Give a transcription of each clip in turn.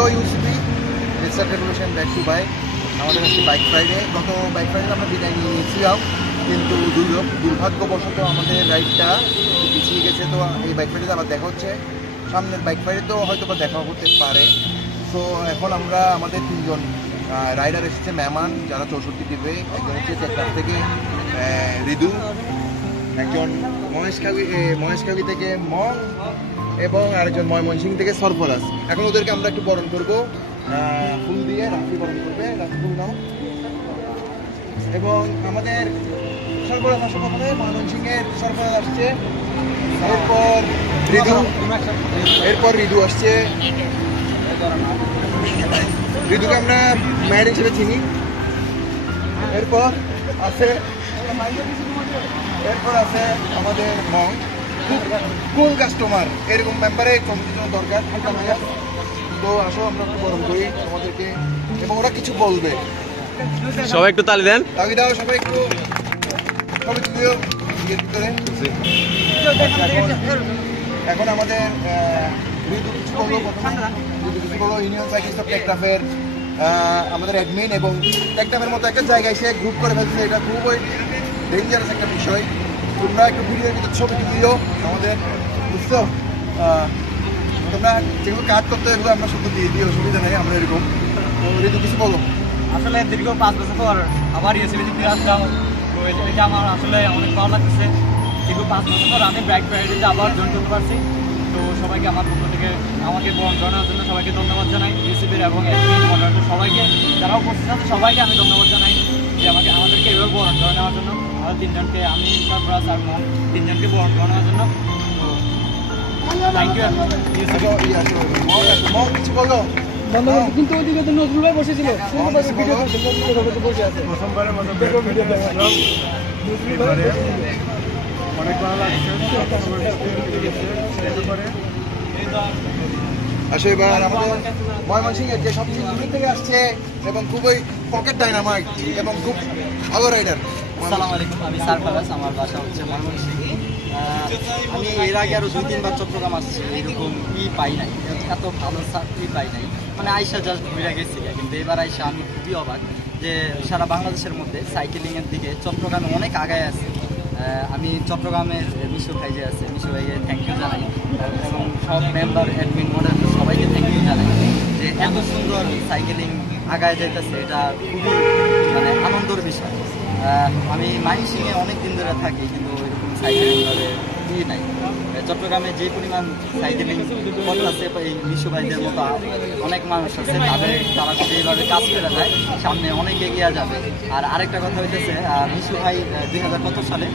Hello UCP, research revolution back to bike. আমাদের কাছে bike Friday, গত বাইক ফ্রাইডে আমরা বিদায় নিয়ে নিয়েছিলাম, কিন্তু দুর্ভাগ্যবশত আমাদের রাইডটা পিছিয়ে গেছে। তো এই বাইক ফ্রাইডে আবার দেখা হচ্ছে, সামনের বাইক ফ্রাইডে তো হয়তো বা দেখা করতে পারে। তো এখন আমরা আমাদের 3 জন রাইডার এসেছে মেহমান, যারা 64 দিবে। একজন হচ্ছে টেকনাফ থেকে রিদু, একজন মহেশখালী থেকে মং, এবং আরেকজন ময়মনসিংহ থেকে সরফরাজ। এখন ওদেরকে আমরা একটু বরণ করবো ফুল দিয়ে, রাখি বরণ করবে, রাখি ফুল নাও। এবং আমাদের সরফরাজ আসবে প্রথমে, ময়মনসিংহের সরফরাজ আসছে, এরপর রিদু আসছে। রিদুকে আমরা ম্যাড হিসেবে চিনি। এরপর আছে আমাদের মং, কুল কাস্টমার, এরকম মেম্বারে কমিটির দরকার। তো আসো আমরা একটু গরম করি আমাদেরকে, এবং ওরা কিছু বলবে। সবাই একটু তালি দেন, তালি দাও সবাই একটু, সবাই তুলিও ভিতরে। এখন আমাদের ঋতু কিছু বলবো, ইউনিয়ন সাইকেল অফ টেকনাফের আমাদের অ্যাডমিন, এবং টেকনাফের মতো একটা জায়গায় সে গ্রুপ করে ফেলছে। এটা খুবই ডেঞ্জারাস একটা বিষয়। তোমরা একটু ভিডিওর ভিতরে ছবি তুলিও আমাদের, বুঝছো? তোমরা যেগুলো কাজ করতে এগুলো আমরা শুধু দিয়ে দিই, অসুবিধা নেই। আমরা এরকম। তো ঋতু কিছু বলো। আসলে দীর্ঘ 5 বছর পর আবার ইউসিবিতে ফিরে আসলাম, তো এটা আমার আসলে অনেক ভালো লাগতেছে। দীর্ঘ 5 বছর পর আমি বাইক রাইডে আবার জয়েন করতে পারছি। তো সবাইকে আমার পক্ষ থেকে আমাকে বরণ করানোর জন্য সবাইকে ধন্যবাদ জানাই, ইউসিবির এবং অ্যাডমিন মডারেটর সবাইকে, যারা উপস্থিত আছে সবাইকে আমি ধন্যবাদ জানাই যে আমাদেরকে এভাবে বরণ করে নেওয়ার জন্য। আমাদের 3 জনকে, আমি সরফরাজ আর মন, 3 জনকে বরণ করে নেওয়ার জন্য। তো থ্যাংক ইউ। কিছু বলো। কিন্তু ওইদিকে তো নজরুল ভাই বসেছিল, বসে আছে। প্রথমবারের মতো অনেক ভালো লাগছে। আসলে এবার আমাদের ময়মনসিংহের যে সবচেয়ে দূর থেকে আসছে এবং খুবই পকেট ডাইনামাইট এবং খুব ভালো রাইডার। আসসালামু আলাইকুম, আমি সরফরাজ, আমার বাসা হচ্ছে ময়মনসিংহ। আমি এর আগে আরও 2-3 বার চট্টগ্রাম আসছি, এরকম পাই নাই, এত ভালো পাই নাই। মানে আইসা জাস্ট ঘুরে গেছি, কিন্তু এবার আইসা আমি খুবই অবাক যে সারা বাংলাদেশের মধ্যে সাইকেলিংয়ের দিকে চট্টগ্রামে অনেক আগায় আছে। আমি চট্টগ্রামের মিশু ভাই যে আছে, মিশু ভাইকে থ্যাংক ইউ জানাই, এবং সব মেম্বার, অ্যাডমিন, মডারেটর সবাইকে থ্যাংক ইউ জানাই যে এত সুন্দর সাইকেলিং আগায় যাইতেছে। এটা খুবই মানে আনন্দের বিষয়। আমি ময়মনসিংহে অনেক দিন ধরে থাকি, কিন্তু এরকম সাইকেলিং নাই। চট্টগ্রামে যে পরিমাণ সাইকেলিং করতেছে, এই মিশু ভাইদের মতো অনেক মানুষ আছে, তারা যদি এইভাবে কাজ করে যায় সামনে অনেক এগিয়ে যাবে। আর আরেকটা কথা হইতেছে, মিশু ভাই 2000 সালে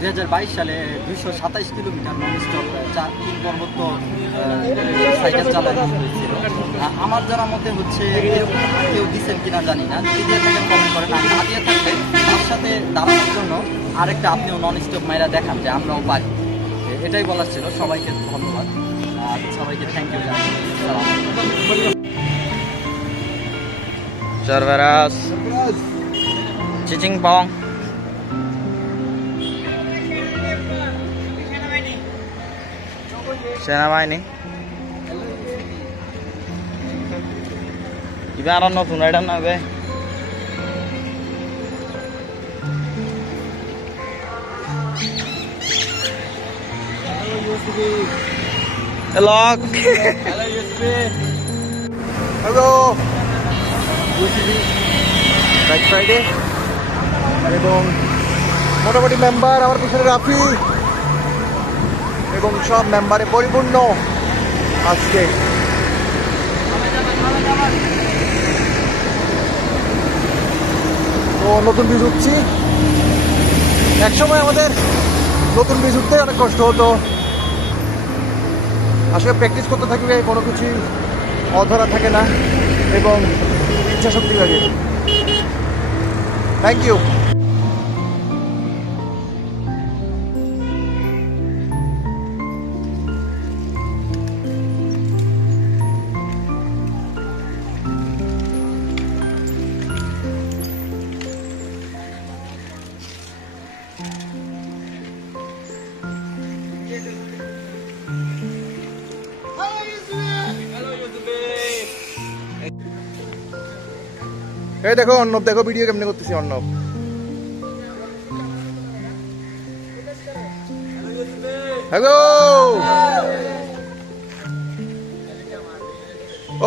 2022 সালে 227 কিলোমিটার নন স্টপ 3 পর্বত সাইকেল চালানো হয়েছিল। আমার জানার মধ্যে হচ্ছে এরকম কেউ দিচ্ছেন কিনা জানি না, যদি দিয়ে থাকেন কমেন্ট করেন। আর না দিয়ে থাকলে তার সাথে দাঁড়ানোর জন্য আরেকটা আপনিও নন স্টপ মাইরা দেখান যে আমরাও পারি। এটাই বলার ছিল। সবাইকে ধন্যবাদ, আর সবাইকে থ্যাংক ইউ জানাই। সরফরাজ, চিচিং পং, সেনাবাহিনী। কিবা আর নতুন রাইডার না হবে। হ্যালো ইউসিবি বাইক ফ্রাইডে, এবং মোটামুটি মেম্বার আমার পিছনে রাফি এবং সব মেম্বারে পরিপূর্ণ আজকে। তো নতুন বীজ উঠছি। একসময় আমাদের নতুন বীজ উঠতে অনেক কষ্ট হতো, আসলে প্র্যাকটিস করতে থাকলে কোনো কিছুই অধরা থাকে না এবং ইচ্ছা শক্তি লাগে। Thank you. এই দেখো অর্ণব, দেখো ভিডিও কেমনে করতেছি Arnab. Hello,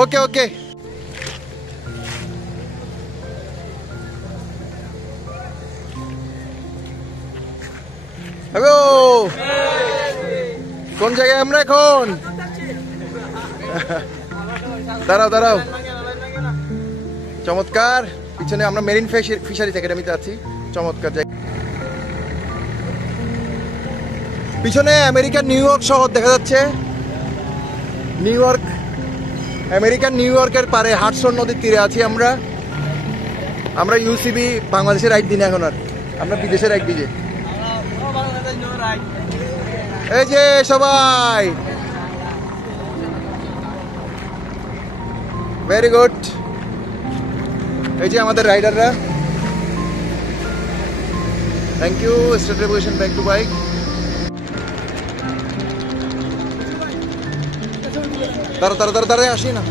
okay okay. Hello, কোন জায়গায় আমরা এখন? দাঁড়াও দাঁড়াও, চমৎকার। পিছনে আমরা মেরিন ফিশারিজ একাডেমিতে আছি, চমৎকার জায়গা। পিছনে আমেরিকার নিউ ইয়র্ক শহর দেখা যাচ্ছে। নিউ ইয়র্ক, আমেরিকার নিউ ইয়র্কের পারে হাডসন নদীর তীরে আছি আমরা। আমরা ইউসিবি বাংলাদেশের রাইট দিনে এখন, আর আমরা বিদেশের রাইট দিকে। এই যে সবাই, ভেরি গুড। এই যে আমাদের রাইডাররা, thank you state revolution back to bike. দাঁড়া দাঁড়া দাঁড়া দাঁড়ায় আসি না।